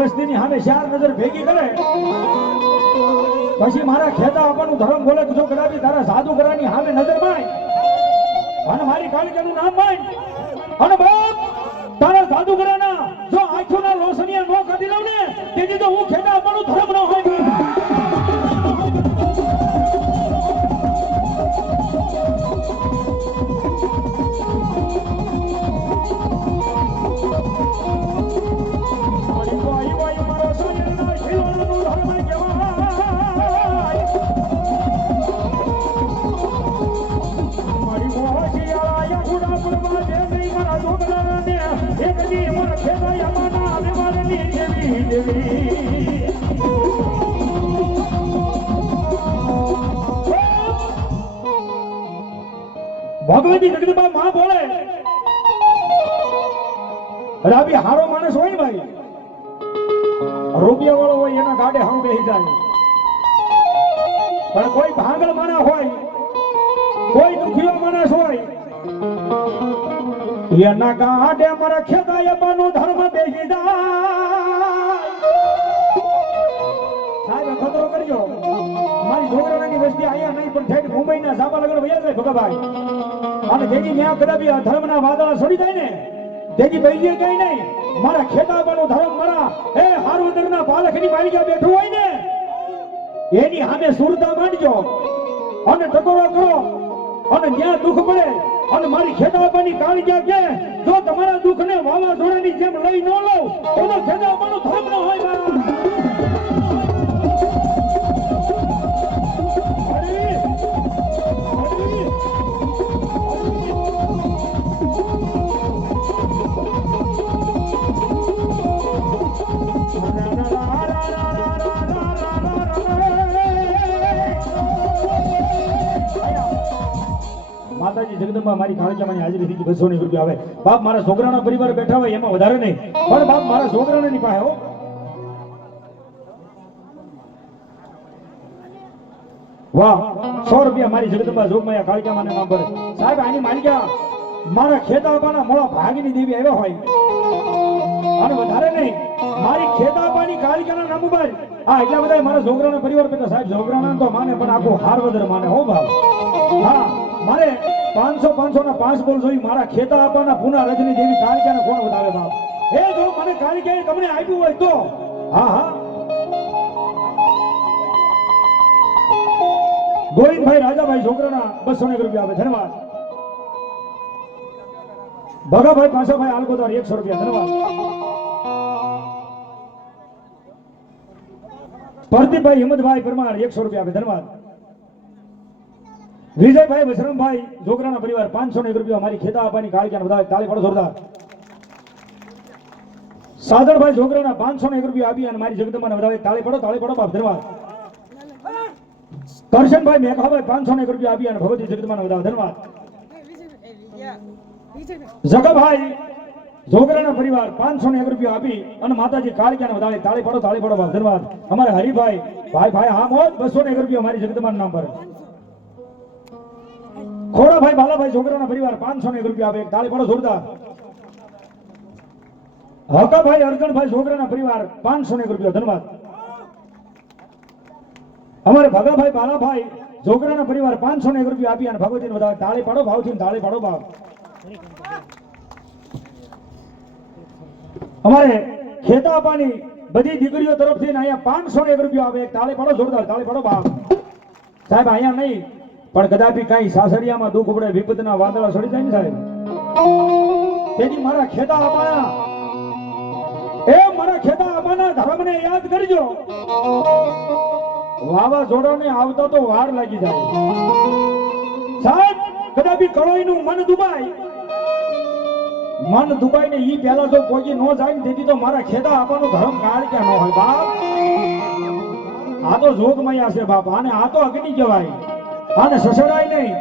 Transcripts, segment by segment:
વસ્તીની સામે ચાર નજર ભેગી કરે પછી મારા ખેતા આપવાનું ધર્મ બોલે જો કદાપી તારા જાદુગરાની સામે નજર માય અને મારી કાળિકાનું નામ માય અને બાપ તારા જાદુગરાના જો આંખોના રોશનિયા નો કાઢી લઉં ને તેથી તો હું ખેતા આપવાનું ધર્મ ન હોય ભગવતી જગદંબા માં બોલે રાબી હારો માણસ હોય ને ભાઈ રૂપિયા વાળો હોય એના ગાડે હમ બેહી જાય પણ કોઈ ભાંગળ માણસ હોય કોઈ દુખિયો માણસ હોય એના ગાડે મારા ખેદાયબાનું ધર્મ બેસી જાય સાહેબ ખતરો કરજો મારી છોકરાની વસ્તી અહીંયા નહીં પણ ઠેઠ મુંબઈના સાબા લગન વયા જાય ભગવાભાઈ અને તેજી ન્યા કદાપી ધર્મના વાદળા સડી જાય ને તેજી બૈજી કઈ નહીં મારા ખેદાબાનો ધર્મ મારા એ હારવદરના પાલખની માલિકા બેઠું હોય ને એની સામે સુરતા માંડજો અને ટકોરો કરો અને જ્યાં દુઃખ પડે અને મારી ખેદાબાની કાળજા કે જો તમારા દુઃખને વાવાઝોડાની જેમ લઈ ન લો તો ખેદાબાનો ધર્મ ન હોય મારા માતાજી જગદંબા મારી કાળજામાં હાજરી થઈ 200 રૂપિયા આવે બાપ મારા છોકરાના પરિવાર બેઠા હોય એમાં વધારે નહીં પણ બાપ મારા છોકરાને ની પાસે હો વાહ 100 રૂપિયા મારી જગદંબા જોગમાયા કાળજામાં નામ પર સાહેબ આની માલિકા મારા ખેતાબાના મોળા ભાગીની દેવી આવ્યા હોય અને વધારે નહીં મારી ખેતાબાની કાળજાના નામ ઉપર આ એટલા બધા મારા છોકરાના પરિવાર બેઠા સાહેબ છોકરાના તો માને પણ આખું હારવદર માને હો બાપ હા મારે 500 ના 5 બોલ જોઈ મારા ખેતા આપવાના પુના રજની દેવી કાળિકાને કોણ વધારે બાપ એ જો મને કાળિકાએ તમને આપ્યું હોય તો હા હા ગોવિંદભાઈ રાજાભાઈ છોકરાના 200 રૂપિયા આવે ધન્યવાદ ભગાભાઈ પાસાભાઈ આલગોદાર 100 રૂપિયા ધન્યવાદ પ્રદીપભાઈ હિંમતભાઈ પરમાર 100 રૂપિયા આવે ધન્યવાદ વિજયભાઈ વસરમભાઈ જોગરાના પરિવાર 501 રૂપિયા મારી ખેતા આપવાની કાળિકાને વધારે તાળી પાડો જોરદાર સાદરભાઈ જોગરાના 501 રૂપિયા આપી અને મારી જગદંબાને વધારે તાળી પાડો બાપ ધન્યવાદ કરશનભાઈ મેઘાભાઈ 501 રૂપિયા આપી અને ભગવતી જગદંબાને વધારે ધન્યવાદ જગાભાઈ જોગરાના પરિવાર 501 રૂપિયા આપી અને માતાજી કાળિકાને વધારે તાળી પાડો બાપ ધન્યવાદ અમારે હરિભાઈ ભાઈ હા મોજ 201 રૂપિયા મારી જગદંબાના નામ પર ખોડાભાઈ બાલાભાઈ છોકરાના પરિવાર 501 રૂપિયા આપે તાળી પાડો જોરદાર હકાભાઈ અર્જણભાઈ છોકરાના પરિવાર 501 રૂપિયા ધન્યવાદ અમારે ભગાભાઈ બાલાભાઈ છોકરાના પરિવાર 501 રૂપિયા આપી અને ભગવતીને વધારે તાળી પાડો ભાવથી તાળી પાડો ભાવ અમારે ખેતા આપવાની બધી દીકરીઓ તરફથી અહીંયા 501 રૂપિયા આપે તાળી પાડો જોરદાર તાળી પાડો ભાવ સાહેબ અહીંયા નહીં પણ કદાપી કઈ સાસરિયામાં દુઃખ પડે વિપતના વાદળા સડી જાય ને સાહેબ તેથી મારા ખેતા આપવાના ધર્મને યાદ કરજો વાવાઝોડાને આવતા તો વાર લાગી જાય સાહેબ કદાપી કળોઈનું મન દુબાઈ ને ઈ પહેલા જો કોઈ ન જાય ને તેથી તો મારા ખેતા આપવાનો ધર્મ કાળ ક્યાં ન હોય બાપ આ તો જોગમાયા છે બાપ આને આ તો અગ્નિ કહેવાય આને સસડાય નહીં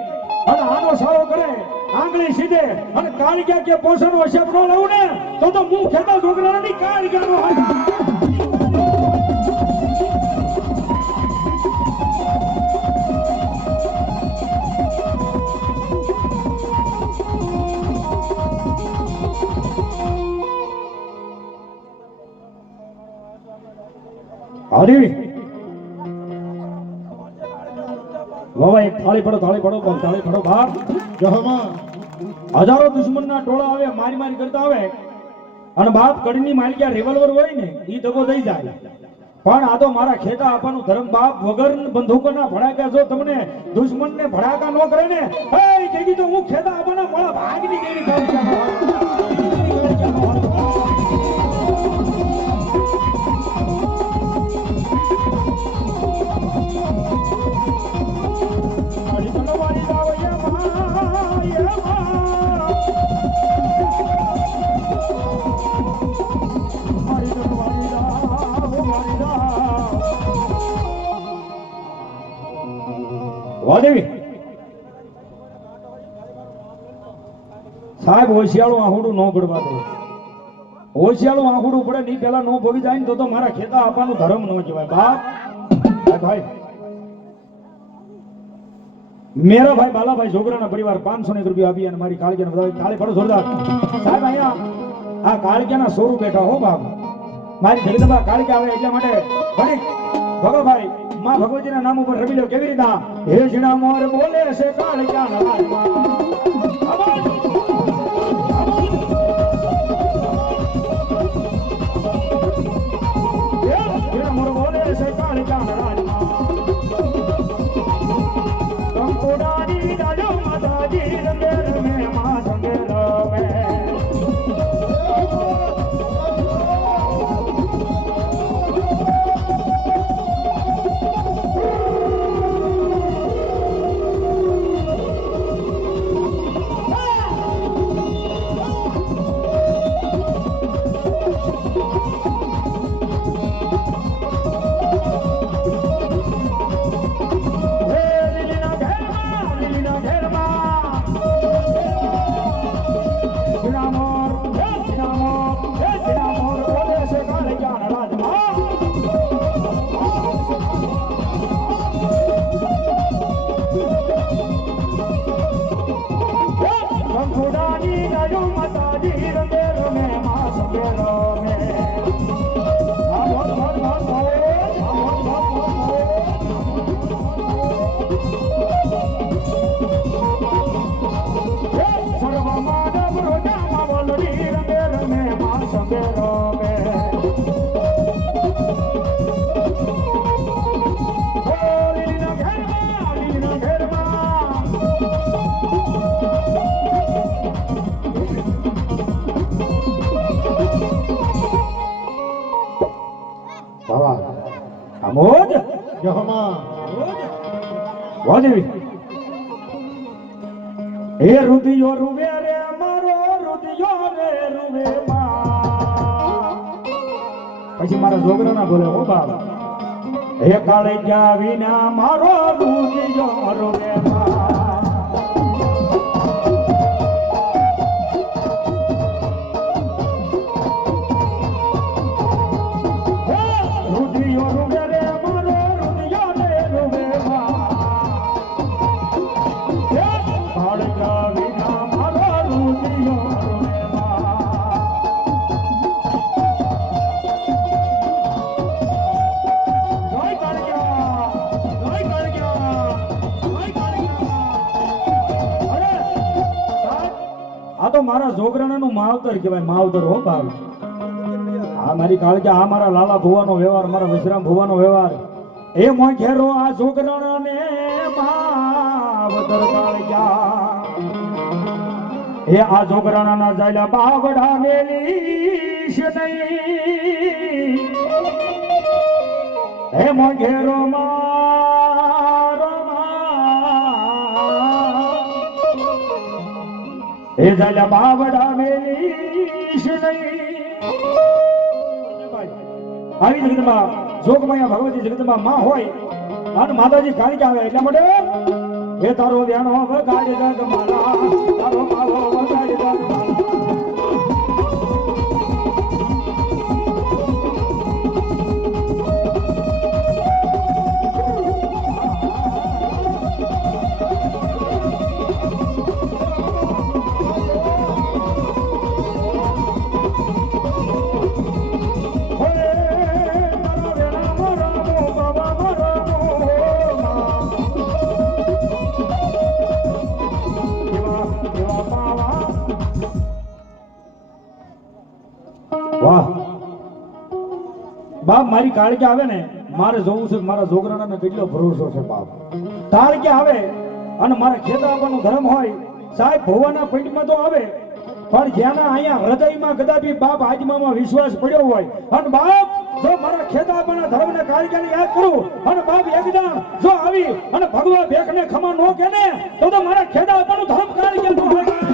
અને આનો સારો કરે આંગળી સીધે અને કાળિયા કે પોષણનો શબ્દ ન લઉં ને તો હું ખેતા છોકરાની કાળિયાનો હોય હરી વાવા એક થાળી પડો બાપ જહમાં હજારો દુશ્મનના ટોળા આવે મારી કરતા આવે અને બાપ કડીની માલિકા રિવોલ્વર હોય ને ઈ દગો દઈ જાય પણ આ તો મારા ખેતા આપવાનું ધર્મ બાપ વગર બંદૂકોના ભડાકા જો તમને દુશ્મનને ભડાકા ન કરે ને એ કેગી તો હું ખેતા આપવાના મોળા ભાગની કેવી કામ વાદેવી સાહેબ હોશિયાળું આહુડું ન પડવા દે હોશિયાળું આહુડું પડે નહીં પેલા ન ભોગી જાય ને તો મારા ખેતા આપવાનું ધર્મ ન કહેવાય બાપ ભાઈ મેરા ભાઈ બાલાભાઈ છોકરાના પરિવાર 500 રૂપિયા આપી અને મારી કાળજીને બધા તાળી પાડો જોરદાર સાહેબ અહીંયા આ કાળજીના સોરું બેઠા હો બાપ મારી જગદંબા કાળજી આવે એટલા માટે ઘણી ભગવાભાઈ માં ભગવતીના નામ ઉપર રમી લો કેવી રીતના હે જીણા મોર બોલે છે કાળજાના રાજમાં જીણા મોર બોલે છે કાળજાના રાજમાં કંકોડાની રાજો માતાજી રમે રમે માં સંગે રમે મોજ જહમાં વાદેવી હે રુદિયો રૂવે રે મારો રુદિયો રે રૂવે માં પછી મારા છોકરાના બોલે હો બાપ હે કાળે ગયા વિના મારો રુદિયો રૂવે માં આ તો મારા છોકરાનું માવતર કહેવાય માવતર હો બાપ આ મારી કાળજી આ મારા લાલા ભુવાનો વ્યવહાર મારા વિશ્રામ ભુવાનો વ્યવહાર એ મોય ઘેરો આ છોકરાને માવતર કાળજા એ આ છોકરાના જાયલા બાવડા મેલીશ નહીં હે મોય ઘેરો મારો એ જાયલા બાવડા મેલીશ નહીં આવી જગદંબા જોગમાયા ભગવતી જગદંબા માં હોય અને માતાજી કાળિકા આવે એટલા માટે એ તારો ધ્યાન હોવ ગાડી જગમાલા તારો માવો વગાડી જગમાલા બાપ મારી કાળકે આવે ને મારે જોવું છે કે મારા છોકરાને કેટલો ભરોસો છે બાપ કાળકે આવે અને મારા ખેતા આપવાનો ધર્મ હોય સાહેબ ભવાના પીઠમાં તો આવે પણ જેના અહીંયા હૃદયમાં કદાપી બાપ આજમામાં વિશ્વાસ પડ્યો હોય અને બાપ જો મારા ખેતા આપવાના ધર્મને કાળકેને યાદ કરું અને બાપ એકદમ જો આવી અને ભગવા ભેખને ખમા નો કે ને તો મારા ખેતા આપવાનું ધર્મ કાળકે નો હોય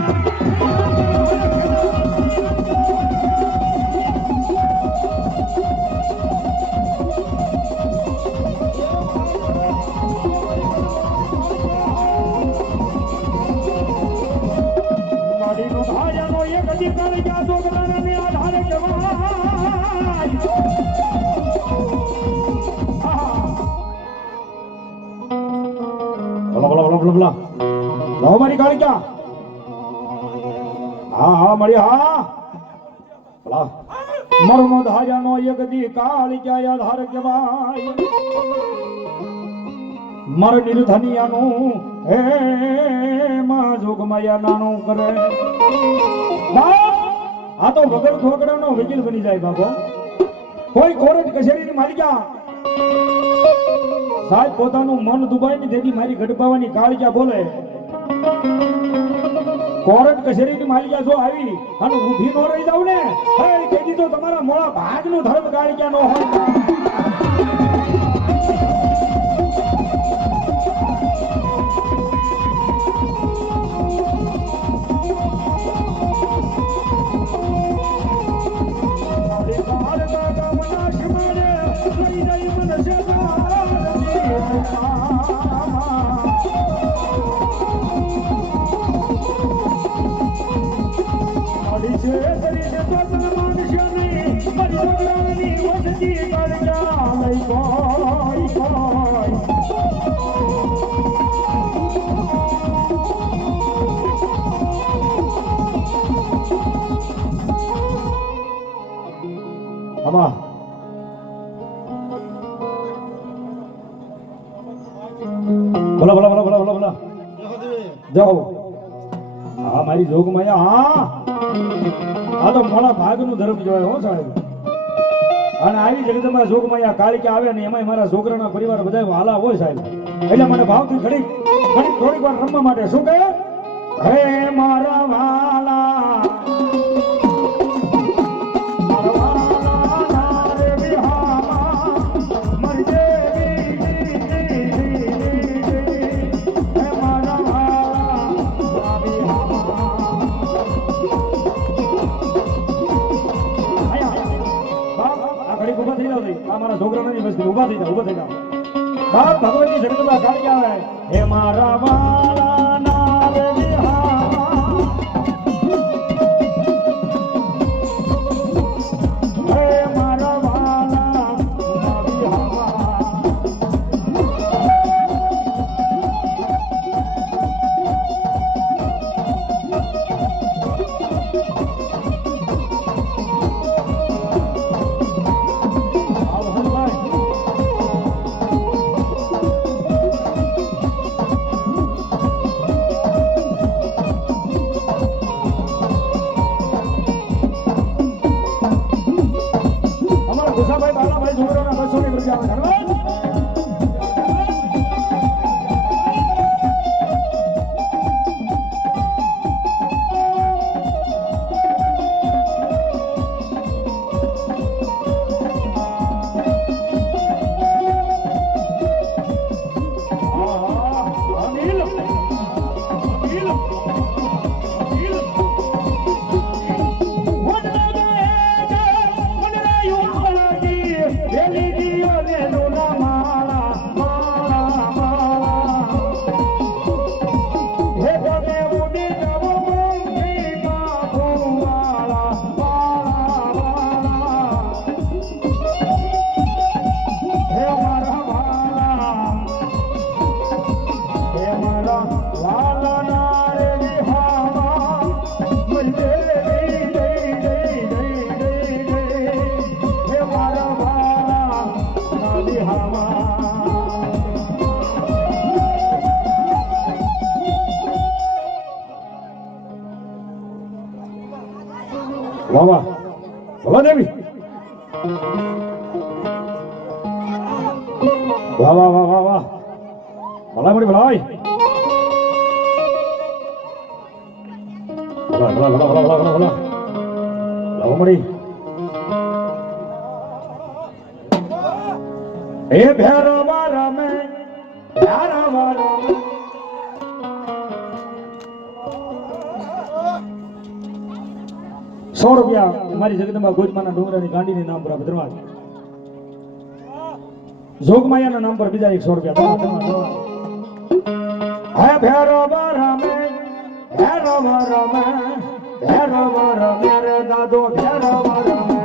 લાવો મારી કાળિકા હા મળી હા મરનો ધાર્યાનો એક દી કાળિકા આધાર કહેવાય મર નિર્ધનિયાનું હે માં જોગમાયા નાનું કરે આ તો વગર ઠોકડાનો વકીલ બની જાય બાપો કોઈ કોર્ટ કચેરીની માલિકા સાહેબ પોતાનું મન દુબાઈ ની તેથી મારી ગઢપાવાની કાળિકા બોલે કોર્ટ કચેરીની માલિકા જો આવી અને ઊભી નો રહી જાવ ને તેથી તો તમારા મોળા ભાગનું ધર્મ કાળિકા નો હોય બોલા જાઓ હા મારી જોગમાયા આ તો મોડા ભાગનું ધર્મ જોય હો સાહેબ અને આવી જગદંબા જોગમાયા કાળિકા આવે ને એમાંય મારા છોકરાના પરિવાર બધા વાલા હોય સાહેબ એટલે મને ભાવથી ઘડીક થોડીક વાર રમવા માટે શું કહે હે મારા વાલા મારા છોકરાની બસ ઉભા થઈ જાવ બાપ ભગવતી જગદંબા કાળિકા આવે હે મારા વાલા ના રે વિહામા હે મારા વાલા ના વિહામા વાહ વાહ ભલા દેવી વાહ વાહ વાહ વાહ વાહ ભલા મળી ભલાઈ ભલા ભલા ભલા ભલા ભલા ભલા ભલા મળી એ ભેરવા રમે ભેરવા રમે ₹100 મારી જગદંબા ગોજમાના ડુંગરાની ગાંડીની નામ પર ધન્યવાદ જોગમાયાના નામ પર બીજા ₹100 હે ભેરવા રમે ભેરવા રમે ભેરવા રમે રે દાદો ભેરવા રમે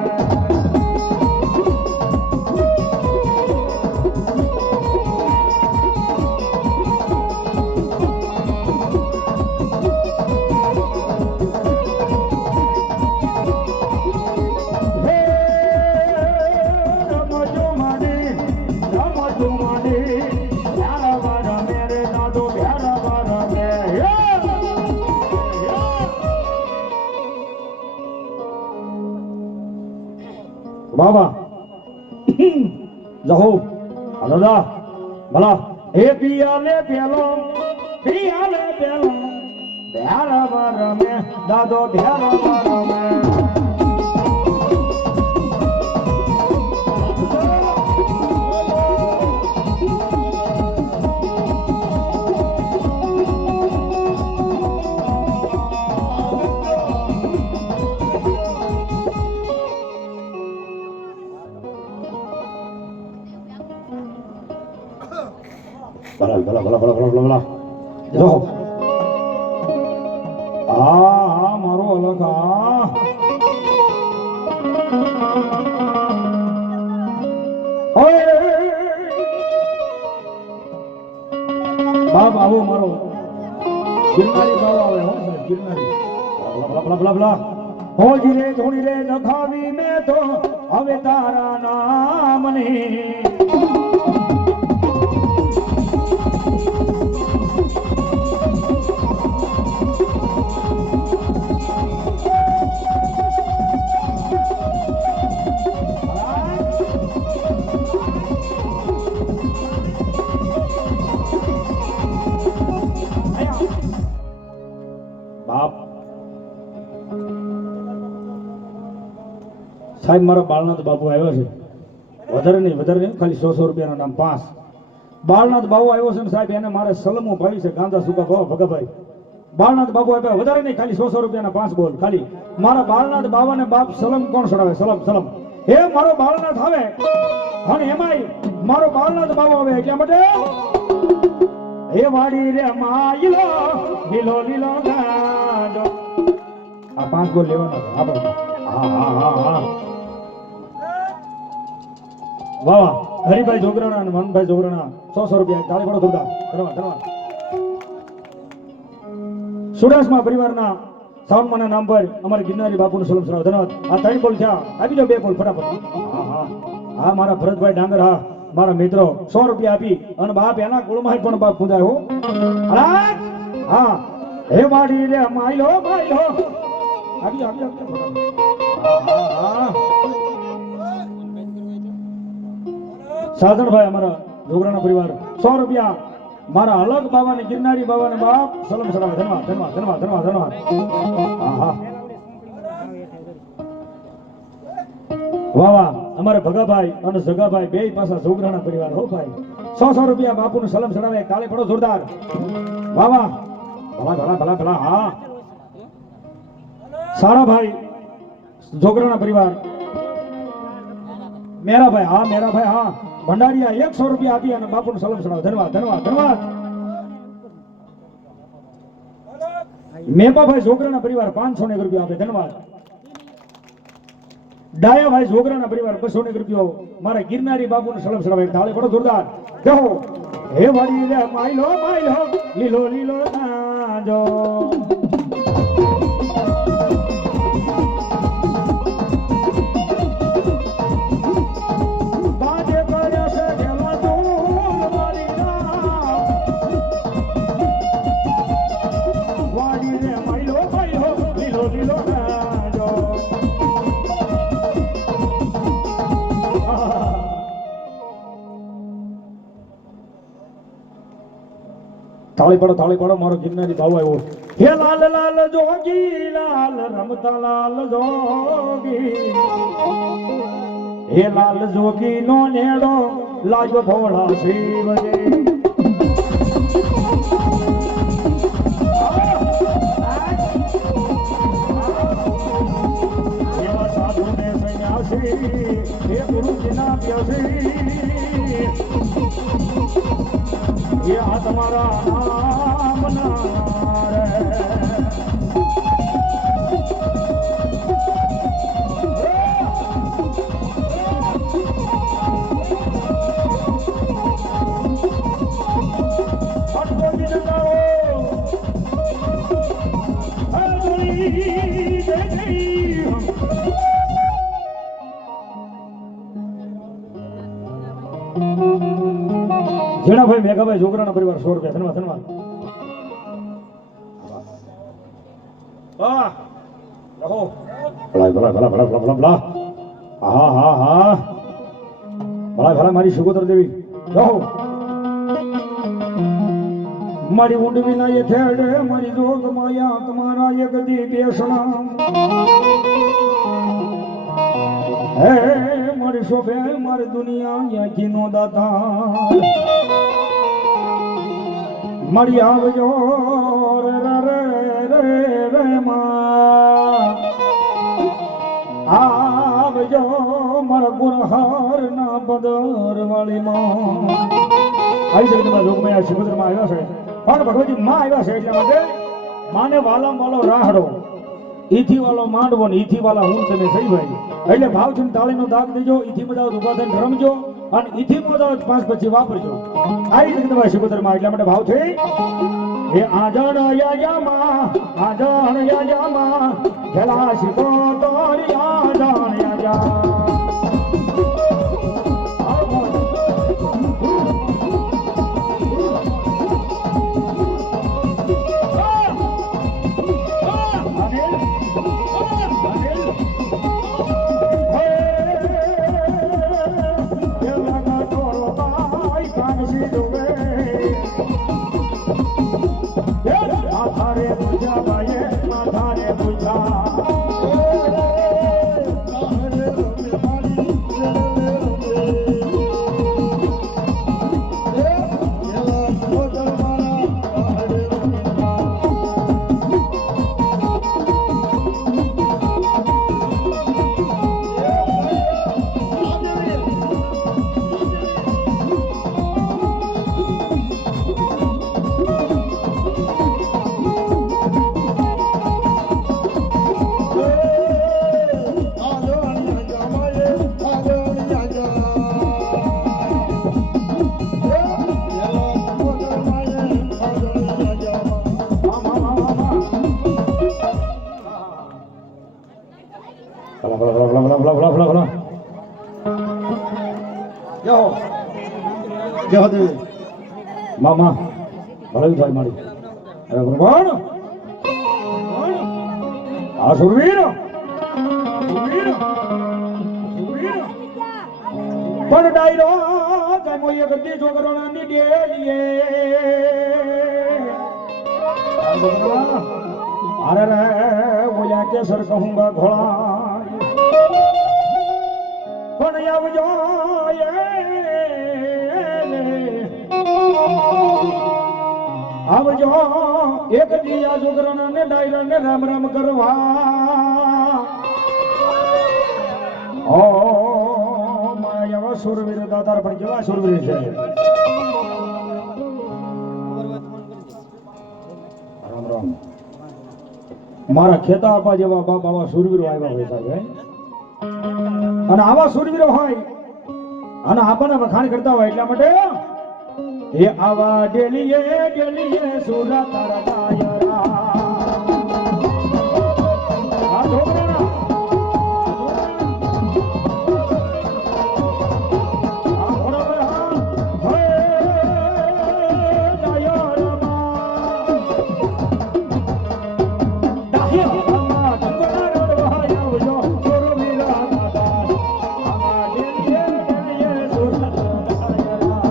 બાબા જહો દાદા ભલા હે પિયાલે પેલો ભેરવા રમે દાદો ભેરવા રમે ભલા ભલા ભલા ભલા ભલા ભલા જો આ મારો અલગ બાપ આવો મારો ગિરનારી બાબા આવે હો સાહેબ ગિરનારી ભલા ભલા ભલા ભલા હોજી રે ધોણી રે નખાવી મે તો હવે તારા નામને સાહેબ મારા બાળનાથ બાપુ આવ્યો છે વધારે નહીં ખાલી ₹100 નામ 5 બાળનાથ બાપુ આવ્યો છે ને સાહેબ એને મારે સલમો ભાઈ છે ગાંધા સુકા ભાવ ભગાભાઈ બાળનાથ બાપુ આપ્યા વધારે નહીં ખાલી ₹100 ના 5 બોલ ખાલી મારા બાળનાથ બાવાને બાપ સલમ કોણ ચડાવે સલમ સલમ હે મારો બાળનાથ આવે અને એમાંય મારો બાળનાથ બાબુ આવે એટલા માટે હે વાડી રે માયલો લીલો લીલો ગાંડો આ 5 બોલ લેવાના છે આપણે હા હા હા હા વાહ હરિભાઈ જોગરાણા અને મનભાઈ જોગરાણા ₹100 તાળી પડો ધોરદાર ધન્યવાદ ધન્યવાદ સુડાસમા પરિવારના સાવનમાના નામ પર અમારે ગિરનારી બાપુનું સલમ સરાવ ધન્યવાદ આ 3 બોલ થયા આપી દો 2 બોલ ફટાફટ હા હા હા મારા ભરતભાઈ ડાંગર હા મારા મિત્રો ₹100 આપી અને બાપ એના કુળમાં પણ બાપ પૂજાય હો હા હે વાડી રે માયલો માયલો આપી આપી હા સાધનભાઈ અમારા જોગરાણા પરિવાર ₹100 મારા અલગ બાબાને ગિરનારી બાબાને બાપ સલમ સલામ ધન્યવાદ ધન્યવાદ ધન્યવાદ ધન્યવાદ ધન્યવાદ હા હા વાહ વાહ અમારા ભગાભાઈ અને જગાભાઈ બે પાસા જોગરાણા પરિવાર હો ભાઈ ₹100 બાપુનું સલમ સડાવે કાલે પડો જોરદાર વાહ વાહ ભલા ભલા ભલા ભલા હા સારાભાઈ જોગરાણા પરિવાર મેરાભાઈ હા મેરાભાઈ હા ભંડારીયા ₹100 આપી અને બાપુનું સલમ સડાવ ધન્યવાદ ધન્યવાદ ધન્યવાદ મેપાભાઈ જોગરાણા પરિવાર ₹500 આપે ધન્યવાદ ડાયાભાઈ જોગરાણા પરિવાર ₹200 મારા ગિરનારી બાપુનું સલમ સડાવે તાળી પડો જોરદાર કહો હે વાડી રે માયલો માયલો લીલો લીલો તાજો થાળી પડો મારો ગિરનારી ભાવ આવ્યો હે લાલ લાલ જોગી લાલ રમતા લાલ જોગી હે લાલ જોગી નો નેડો લાજો થોડા શિવજે એવા સાધુ ને સંન્યાસી હે ગુરુજીના પ્યાસી ये आ तुम्हारा नाम नारे જેણાભાઈ મેઘાભાઈ જોગરાના પરિવાર 100 રૂપિયા ધન્યવાદ ધન્યવાદ વાહ રહો ભલા ભલા ભલા ભલા ભલા ભલા હા હા હા ભલા ભલા મારી સુગોત્ર દેવી રહો મારી ઊંડવી ના એ ખેડે મારી જોગ માયા તમારા એક દી બેસણા હે મારી શોભે મારી દુનિયા યાથી નો દાતા મારી આવજો રે રે રે રે માં આવજો મારા ગુરહાર ના બદર વાળી માં આવી રીતે તમારા જોગમાં શિવદ્રમાં આવ્યા છે પણ ભગવતી માં આવ્યા છે એટલા માટે માને વાલા વાલો રાહડો ઈથી વાલો માંડવો ને ઈથી વાલા હું તમે સહી ભાઈ એટલે ભાવથી તાળીનો દાગ દેજો ઈથી મજા ઉભા થઈને રમજો અને ઈથી મજા 5 પછી વાપરજો આવી રીતે તમારા શિવદ્રમાં એટલા માટે ભાવથી એ આજણ યાજામાં જલા શિકો તોરી આજણ યાજા મામા ભલે થાય મારી અરે ભગવાન આ સુરવીર પણ ડાયરો કામો એક દી છોકરાની ડેલીએ અરે રે ઓયા કેસર કહુંબા ઘોડા પણ આવજો આવજો એક દિયા છોકરાના ને ડાયરા ને રામ રામ કરવા ઓ મારા એવા સુરવીર દાતાર પણ કેવા સુરવીર છે રામ રામ મારા ખેતા આપા જેવા બાપ આવા સુરવીરો આવ્યા હોય સાહેબ અને આવા સુરવીરો હોય અને આપણને વખાણ કરતા હોય એટલા માટે એ આવા ડેલીએ સુરા તારા ડાયરા આ છોકરાના આ ઘોડા હે ડાયરામાં ડાયરામાં ધંગોડા રોડ ભાઈ આવજો છોરો વીરા દાદા આવા ડેલીએ સુરા તારા ડાયરા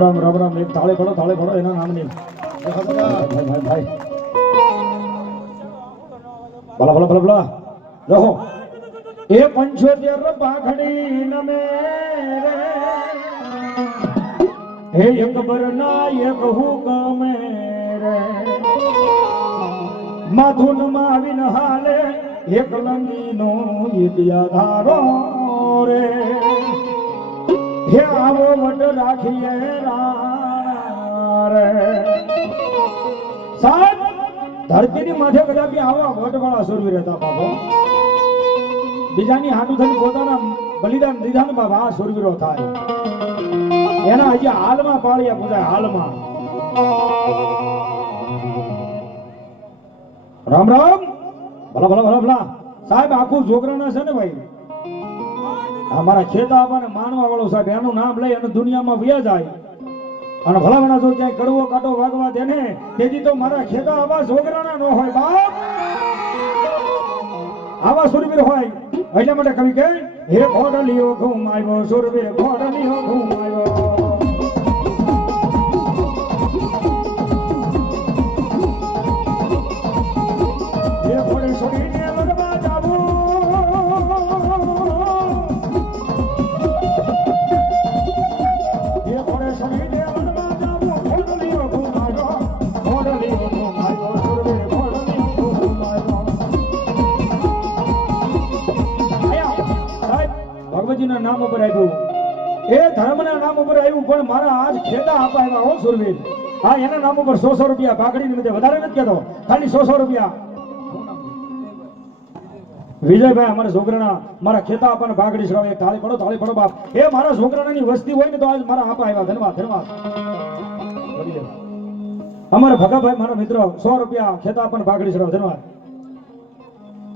રામ રામ રામ એક તાળે પડો એના નામની ભાઈ ભાઈ ભલા રહો એ 75 પાખડી નમે હે અકબર ના એક હુકમે રે માથુન માવીન હાલે એક લંગી નો ઈડિયા ધારો રે હે આવો વડ રાખીએ રે સાહેબ ધરતીની માથે કદાપી આવા વટવાળા સુરવીર હતા બાબો બીજાની હાટુ થઈને પોતાના બલિદાન દીધા ને બાબા આ સુરવીરો થાય એના હજી હાલમાં પાળિયા પૂજાય હાલમાં રામ રામ ભલા સાહેબ આખું જોગરાના છે ને ભાઈ અમારા ખેતા આપણને માનવા વાળો સાહેબ એનું નામ લઈ અને દુનિયામાં વ્યા જાય અને ભલામણા જો ક્યાંય કડવો કાંટો વાગવા દે ને તેથી તો મારા ખેતા આવા જોગરાના નો હોય બાપ આવા સુરવીર હોય એટલા માટે કવિ કે હે ઘોડલીઓ ઘુમાયો સુરવીર ઘોડલીઓ ઘુમાયો હે ઘોડે છોડીને લડવા જાવું હે ઘોડે છોડીને લડવા જાવું ઘોડલીઓ ઘુમાયો સુરવીર ઘોડલીઓ ઘુમાયો ભગવતીના નામ ઉપર આવ્યું એ ધર્મના નામ ઉપર આવ્યું પણ મારા આજ ખેતા આપ્યા હો સુરવીર હા એના નામ ઉપર 100 રૂપિયા પાઘડી નિમિત્તે વધારે નથી કહેતો ખાલી 100 રૂપિયા વિજયભાઈ અમારા છોકરાના મારા ખેતા આપણને પાઘડી શ્રાવે તાળી પડો બાપ એ મારા છોકરાની વસ્તી હોય ને તો આજ મારા આપા આવ્યા ધન્યવાદ અમારા ભગાભાઈ મારા મિત્ર 100 રૂપિયા ખેતા આપણને પાઘડી શ્રાવે ધન્યવાદ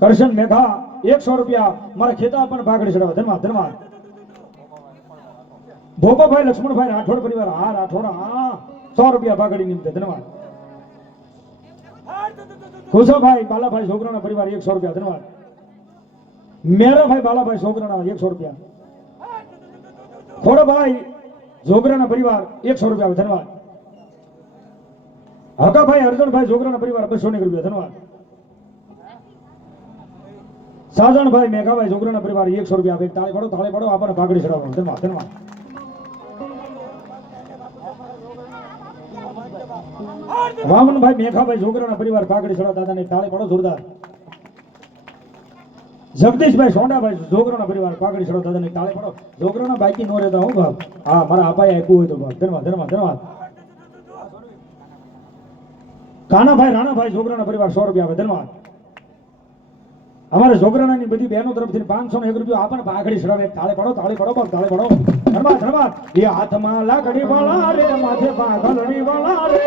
કરશન મેઘા 100 રૂપિયા મારા ખેતા આપણને પાઘડી ચડાવે ધન્યવાદ ભોપાભાઈ લક્ષ્મણભાઈ રાઠોડ પરિવાર હા રાઠોડ હા 100 રૂપિયા પાઘડી નિમિત્તે ધન્યવાદ ખુશાભાઈ બાલાભાઈ છોકરાના પરિવાર 100 રૂપિયા ધન્યવાદ મેરાભાઈ બાલાભાઈ છોકરાના 100 રૂપિયા ખોડભાઈ જોગરાના પરિવાર 100 રૂપિયા ધન્યવાદ હકાભાઈ અર્જુનભાઈ જોગરાના પરિવાર 200 રૂપિયા ધન્યવાદ સાજણભાઈ મેઘાભાઈ જોગરાના પરિવાર 100 રૂપિયા આપે તાળી પડો આપણને પાઘડી ચડાવવાનો ધન્યવાદ વામનભાઈ મેઘાભાઈ જોગરાના પરિવાર પાઘડી ચડાવ દાદાને તાળી પડો જોરદાર જગદીશભાઈ સોંડાભાઈ જોગરાના પરિવાર પાઘડી ચડાવ દાદાને તાળી પડો જોગરાના બાકી નો રહેતા હું બાપ હા મારા આપાએ આપ્યું હોય તો બાપ ધન્યવાદ કાનાભાઈ રાણાભાઈ જોગરાના પરિવાર 100 રૂપિયા આપે ધન્યવાદ અમારે છોકરાની બધી બહેનો તરફથી 501 રૂપિયા આપણને પાઘડી ચડાવે તાળી પડો ધન્યવાદ એ હાથમાં લાકડી વાળા રે માથે પાઘડી વાળા રે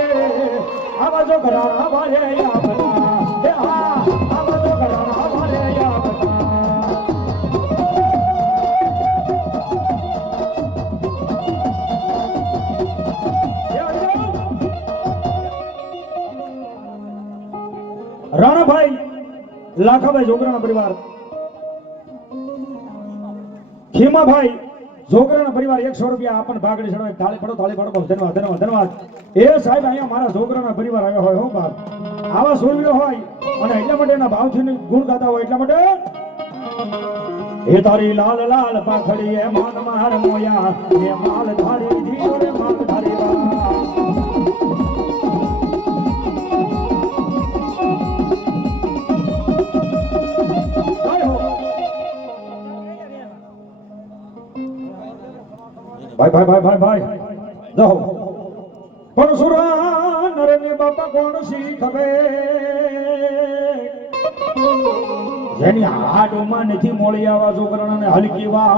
આવા જો ઘરાણા વાળે આપના એ હા આવા જો ઘરાણા વાળે આપના રાણાભાઈ લાખાભાઈ જોગરાના પરિવાર ખીમાભાઈ જોગરાના પરિવાર 100 રૂપિયા આપણને પાઘડી ચડાવે તાળી પડો ધન્યવાદ એ સાહેબ અહીંયા મારા જોગરાના પરિવાર આવ્યા હોય હો બાપ આવા સુરવીરો હોય અને એટલા માટે એના ભાવથી ગુણ ગાતા હોય એટલા માટે એ તારી લાલ પાખડી એ માન માર મોયા એ માલ ધારી ધીરે માલ ધારી ભાઈ જાઓ પરશુરા નરની બાપા કોણ શીખવે જેની હાડમાં નથી મોળી આવા છોકરાને હલકી વા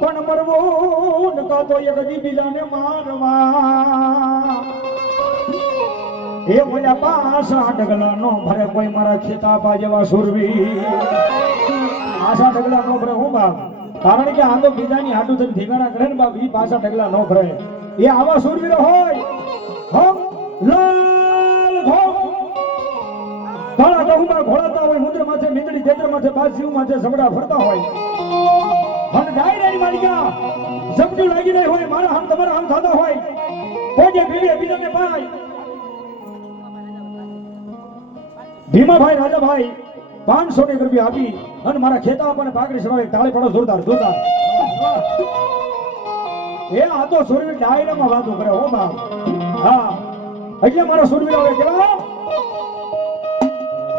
પણ મરવો નકા તો એક બીજાને મારવા એ બોલ્યા પાસા ડગલા નો ભરે કોઈ મારા ખેતાપા જેવા સુરવી આશા ડગલા નો ભરે હું બાપ કારણ કે આ તો બીજાની હાટુ થઈને ઠીકાણા કરે ને બાપ ઈ પાછા ઢગલા ન ભરે એ આવા સુરવીરો હોય હમ લાલ ઘોમ કાળા ગહુમાં ઘોળાતા હોય મુદ્ર માથે મીંદડી તેત્ર માથે બાજીવ માથે સબડા ફરતા હોય અને ડાયરાની માલિકા જપડું લાગી રહી હોય મારા હામ તમારા હામ થતા હોય કોઈ ભીડે બીજાને પાય ભીમાભાઈ રાજાભાઈ 500 રૂપિયા આપી અને મારા ખેતા આપણને પાકડી સવારે તાળે પાડો જોરદાર જોરદાર એ આ તો સુરવીર ડાયરામાં વાતો કરે હો બાપ હા એટલે મારો સુરવીર હવે કેવા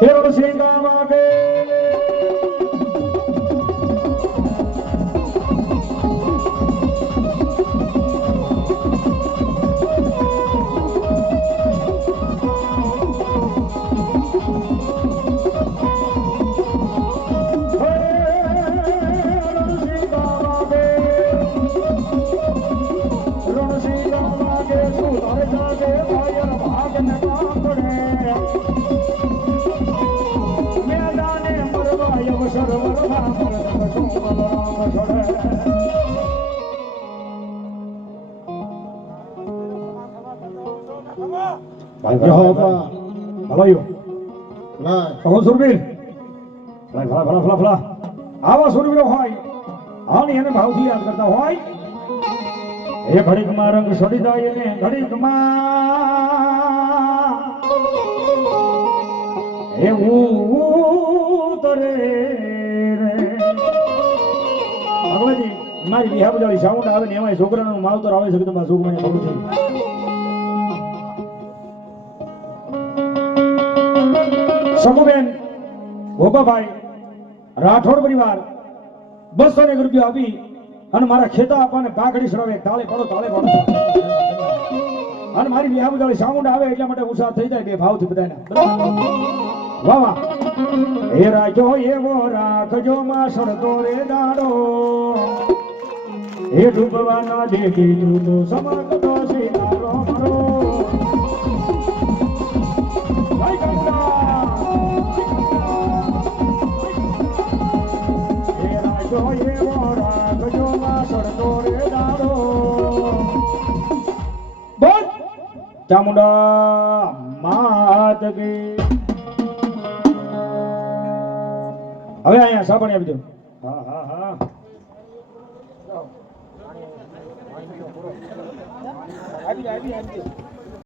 કેરળ સિંગામાં કે આવા સુરવીરો હોય અને એને ભાવથી યાદ કરતા હોય એ ઘડીકમાં રંગ છોડી જાય એને ઘડીકમાં એવું તરે ભગવાનજી મારી બિહાર જાળી સાઉન્ડ આવે ને એમાં છોકરાનું માવતર આવે છે કે તમારા છોકરાને ખબર છે સગુબેન ગોપાભાઈ રાઠોડ પરિવાર 200 રૂપિયા આપી અને મારા ખેતા આપવાને પાઘડી સરાવે તાળે પડો અને મારી બિહાર જાળી સાઉન્ડ આવે એટલા માટે ઉત્સાહ થઈ જાય બે ભાવથી બધાને વાહ વાહ એ રાજો એવો રાખજો માં સરતો રે દાડો એ ડૂબવાના દેખી તું તો સમકતો સીતારો મારો ભાઈ કંગના એ રાજો એવો રાખજો માં સરતો રે દાડો બોલ ચામુંડા માત કી હવે અહીંયા સાબણી આપી દો હા હા હા આવી